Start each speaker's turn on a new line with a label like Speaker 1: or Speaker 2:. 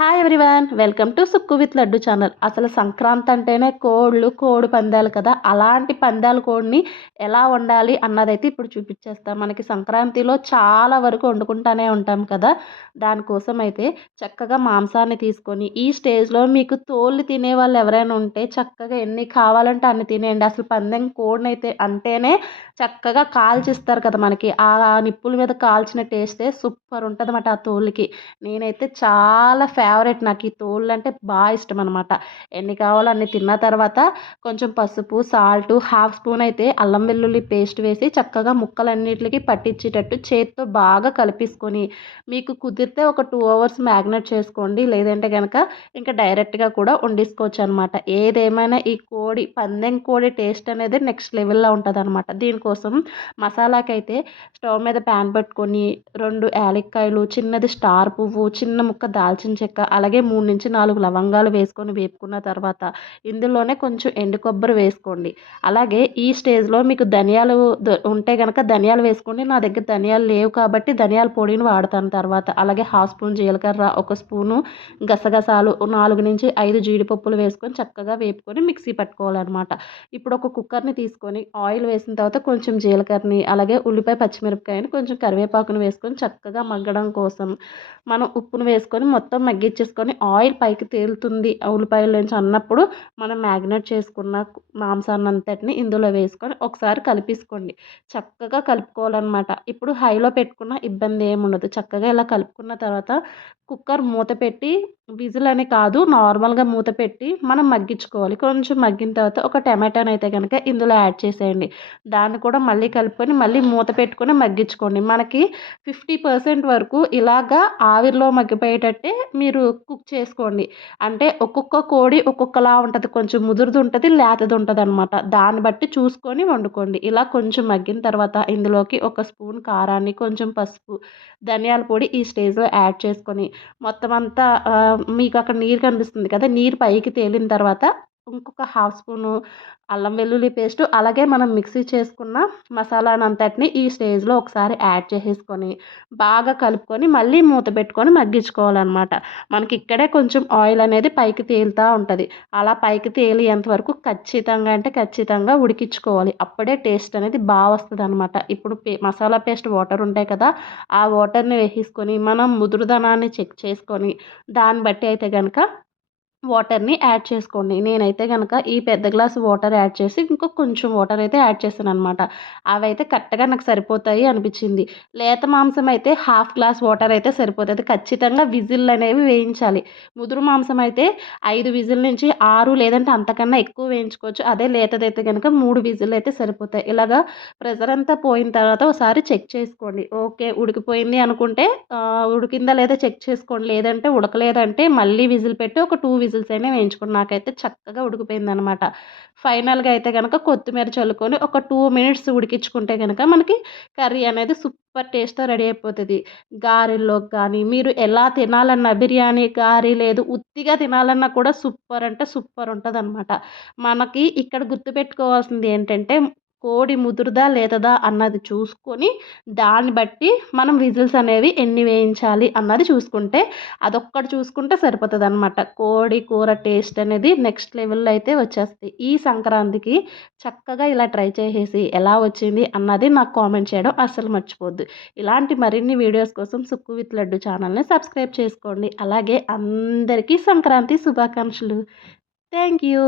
Speaker 1: Hi everyone welcome to Sukku with Laddu channel అసలు సంక్రాంతి అంటేనే కోళ్ళు కోడి పందాలు కదా. అలాంటి పందాల కోడిని ఎలా వండాలి అన్నదైతే ఇప్పుడు చూపించేస్తాం. మనకి సంక్రాంతిలో చాలా వరకు వండుకుంటానే ఉంటాం కదా. దానికోసం అయితే చక్కగా మాంసాన్ని తీసుకొని ఈ స్టేజ్లో మీకు తోళ్ళు తినే వాళ్ళు ఎవరైనా ఉంటే చక్కగా ఎన్ని కావాలంటే అన్ని తినేయండి. అసలు పందెం కోడిని అయితే అంటేనే చక్కగా కాల్చిస్తారు కదా మనకి. ఆ నిప్పుల మీద కాల్చిన టేస్టే సూపర్ ఉంటుంది అన్నమాట ఆ తోలుకి నేనైతే చాలా ఫేవరెట్ నాకు ఈ తోళ్ళు అంటే బాగా ఇష్టం అనమాట ఎన్ని కావాలో అన్ని తిన్న తర్వాత కొంచెం పసుపు సాల్ట్ హాఫ్ స్పూన్ అయితే అల్లం వెల్లుల్లి పేస్ట్ వేసి చక్కగా ముక్కలన్నిటికి పట్టించేటట్టు చేతితో బాగా కలిపేసుకొని మీకు కుదిరితే ఒక టూ అవర్స్ మ్యాగ్నెట్ చేసుకోండి. లేదంటే కనుక ఇంకా డైరెక్ట్గా కూడా వండేసుకోవచ్చు అనమాట ఏదేమైనా ఈ కోడి పందెం కోడి టేస్ట్ అనేది నెక్స్ట్ లెవెల్లో ఉంటుంది అనమాట దీనికోసం మసాలాకైతే స్టవ్ మీద ప్యాన్ పెట్టుకొని రెండు యాలక్కాయలు చిన్నది స్టార్ పువ్వు చిన్న ముక్క దాల్చిన చెక్క చెక్క అలాగే మూడు నుంచి నాలుగు లవంగాలు వేసుకొని వేపుకున్న తర్వాత ఇందులోనే కొంచెం ఎండు కొబ్బరి వేసుకోండి. అలాగే ఈ స్టేజ్లో మీకు ధనియాలు ఉంటే కనుక ధనియాలు వేసుకోండి. నా దగ్గర ధనియాలు లేవు కాబట్టి ధనియాల పొడిని వాడతాను తర్వాత. అలాగే హాఫ్ స్పూన్ జీలకర్ర ఒక స్పూను గసగసాలు నాలుగు నుంచి ఐదు జీడిపప్పులు వేసుకొని చక్కగా వేపుకొని మిక్సీ పట్టుకోవాలన్నమాట. ఇప్పుడు ఒక కుక్కర్ని తీసుకొని ఆయిల్ వేసిన తర్వాత కొంచెం జీలకర్రని అలాగే ఉల్లిపాయ పచ్చిమిరపకాయని కొంచెం కరివేపాకును వేసుకొని చక్కగా మగ్గడం కోసం మనం ఉప్పును వేసుకొని మొత్తం మగ్గి తగ్గించేసుకొని ఆయిల్ పైకి తేలుతుంది. ఉల్లిపాయల నుంచి అన్నప్పుడు మనం మ్యాగ్నేట్ చేసుకున్న మాంసాన్ని అంతటిని ఇందులో వేసుకొని ఒకసారి కలిపేసుకోండి. చక్కగా కలుపుకోవాలన్నమాట. ఇప్పుడు హైలో పెట్టుకున్న ఇబ్బంది ఏమి ఉండదు చక్కగా ఇలా కలుపుకున్న తర్వాత కుక్కర్ మూత పెట్టి విజిల్ అని కాదు నార్మల్గా మూత పెట్టి మనం మగ్గించుకోవాలి. కొంచెం మగ్గిన తర్వాత ఒక టమాటాని అయితే కనుక ఇందులో యాడ్ చేసేయండి. దాన్ని కూడా మళ్ళీ కలుపుకొని మళ్ళీ మూత పెట్టుకొని మగ్గించుకోండి. మనకి ఫిఫ్టీ పర్సెంట్ వరకు ఇలాగా ఆవిరిలో మగ్గిపోయేటట్టే మీరు కుక్ చేసుకోండి. అంటే ఒక్కొక్క కోడి ఒక్కొక్కలా ఉంటుంది. కొంచెం ముదురుది ఉంటుంది లేతది ఉంటుంది అనమాట దాన్ని బట్టి చూసుకొని వండుకోండి. ఇలా కొంచెం మగ్గిన తర్వాత ఇందులోకి ఒక స్పూన్ కారాన్ని కొంచెం పసుపు ధనియాల పొడి ఈ స్టేజ్లో యాడ్ చేసుకొని మొత్తం అంతా మీకు అక్కడ నీరు కనిపిస్తుంది కదా నీరు పైకి తేలిన తర్వాత ఇంకొక హాఫ్ స్పూను అల్లం వెల్లుల్లి పేస్ట్ అలాగే మనం మిక్సీ చేసుకున్న మసాలానంతటిని ఈ స్టేజ్లో ఒకసారి యాడ్ చేసేసుకొని బాగా కలుపుకొని మళ్ళీ మూత పెట్టుకొని మగ్గించుకోవాలన్నమాట. మనకి ఇక్కడే కొంచెం ఆయిల్ అనేది పైకి తేలుతూ ఉంటుంది. అలా పైకి తేలియంత వరకు ఖచ్చితంగా అంటే ఖచ్చితంగా ఉడికించుకోవాలి. అప్పుడే టేస్ట్ అనేది బాగా వస్తుంది అనమాట ఇప్పుడు మసాలా పేస్ట్ వాటర్ ఉంటాయి కదా ఆ వాటర్ని వేసేసుకొని మనం ముదురుదనాన్ని చెక్ చేసుకొని దాన్ని బట్టి అయితే కనుక వాటర్ని యాడ్ చేసుకోండి. నేనైతే కనుక ఈ పెద్ద గ్లాస్ వాటర్ యాడ్ చేసి ఇంకో కొంచెం వాటర్ అయితే యాడ్ చేశాను అనమాట అవి అయితే కరెక్ట్గా నాకు సరిపోతాయి అనిపించింది. లేత మాంసం అయితే హాఫ్ గ్లాస్ వాటర్ అయితే సరిపోతుంది. ఖచ్చితంగా విజిల్ అనేవి వేయించాలి. ముదురు మాంసం అయితే ఐదు విజిల్ నుంచి ఆరు లేదంటే అంతకన్నా ఎక్కువ వేయించుకోవచ్చు. అదే లేతదైతే కనుక మూడు విజిల్ అయితే సరిపోతాయి. ఇలాగా ప్రెజర్ అంతా పోయిన తర్వాత ఒకసారి చెక్ చేసుకోండి. ఓకే ఉడికిపోయింది అనుకుంటే ఉడికిందా లేదా చెక్ చేసుకోండి. లేదంటే ఉడకలేదంటే మళ్ళీ విజిల్ పెట్టి ఒక టూ విజిల్ విజిల్స్ అయినా వేయించుకున్నాకైతే చక్కగా ఉడికిపోయింది అనమాట ఫైనల్గా అయితే కనుక కొత్తిమీర చల్లుకొని ఒక టూ మినిట్స్ ఉడికించుకుంటే కనుక మనకి కర్రీ అనేది సూపర్ టేస్ట్తో రెడీ అయిపోతుంది. గారెల్లో కానీ మీరు ఎలా తినాలన్నా బిర్యానీ గారి లేదు ఉత్తిగా తినాలన్నా కూడా సూపర్ అంటే సూపర్ ఉంటుంది అనమాట మనకి ఇక్కడ గుర్తుపెట్టుకోవాల్సింది ఏంటంటే కోడి ముదురుదా లేతదా అన్నది చూసుకొని దాన్ని బట్టి మనం విజిల్స్ అనేవి ఎన్ని వేయించాలి అన్నది చూసుకుంటే అదొక్కటి చూసుకుంటే సరిపోతుంది అనమాట కోడి కూర టేస్ట్ అనేది నెక్స్ట్ లెవెల్లో అయితే వచ్చేస్తుంది. ఈ సంక్రాంతికి చక్కగా ఇలా ట్రై చేసేసి ఎలా వచ్చింది అన్నది నాకు కామెంట్ చేయడం అస్సలు మర్చిపోద్దు. ఇలాంటి మరిన్ని వీడియోస్ కోసం సుక్కు విత్ లడ్డు ఛానల్ని సబ్స్క్రైబ్ చేసుకోండి. అలాగే అందరికీ సంక్రాంతి శుభాకాంక్షలు. Thank you.